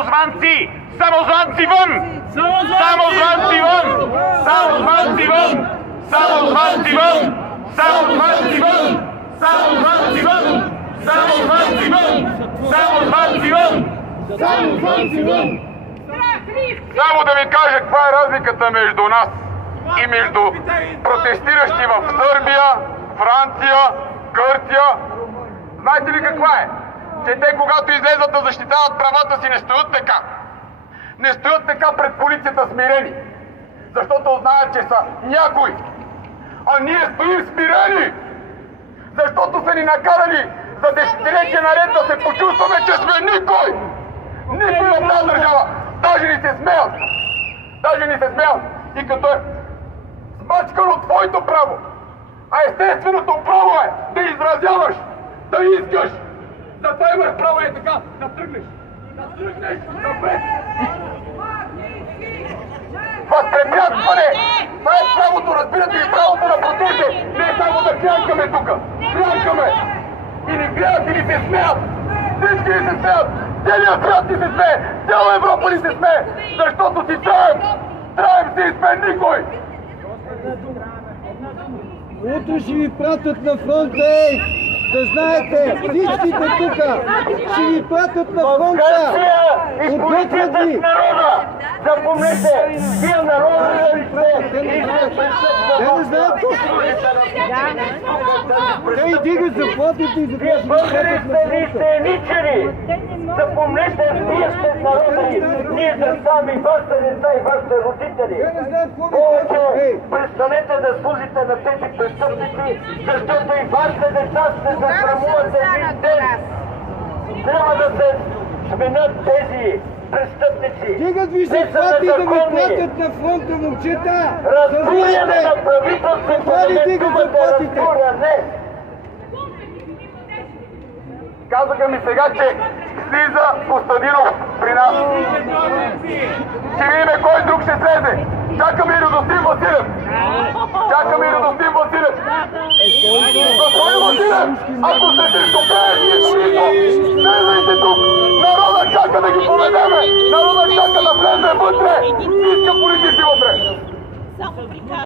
Samozvanci! Samozvanci вон! Samozvanci вон! Samozvanci вон! Samozvanci вон! Samozvanci вон! Samozvanci вон! Samozvanci вон! Samozvanci вон! Samozvanci вон! Само да ви кажа каква е разликата между нас и между протестиращи в Сърбия, Франция, Гърция. Знаете ли каква е? Че те, когато излезат да защитават правата си, не стоят така. Не стоят така пред полицията смирени, защото знаят, че са някой. А ние стоим смирени, защото са ни накарали за десетилетия наред да се почувстваме, че сме никой. Никой в тази държава. Даже ни се смеят. Даже ни се смеят. И като е смачкано твоето право. А естественото право е да изразяваш, да искаш. Затова имаш право е така да тръгнеш. Да тръгнеш напред. Възпрепятстване! Това е правото, разбирате ли, правото на протести. Не само да клянкаме тук. Клянкаме. Или гледат, или се смеят. Всички ли се смеят? Целият свят ни се смее. Цяла Европа ни се смее. Защото си траем. Траем си и сме никой. Утре ще ви пратят на фронта, ей! Да знаете, всичките тук ще ви пратят на фронта! Отготвят ви! Запомнете, вие народа ли сте? Те не знаят точно! Те и дигат заплатите и заплатите. Вие сте еничери! Запомнете, вие сте народа ли! Ние децами, вашите деца и вашите родители! Повече престанете да служите на тези престъпници, защото и вашите деца ще засрамуват един ден! Трябва да се сменят тези престъпници! Дигат ви заплати да ви пратят на фронта, момчета! Разбиране на правителството да не думате разбиране! Казаха ми сега, че слиза Костадинов при нас. Ще видим кой друг ще слезе. Чакаме и Радостин Василев. Чакаме и Радостин Василев. Господин Василев, ако сте срещу пеенето, слезайте тук. Народът чака да ги поведеме. Народът чака да влезе вътре. Иска политици вътре.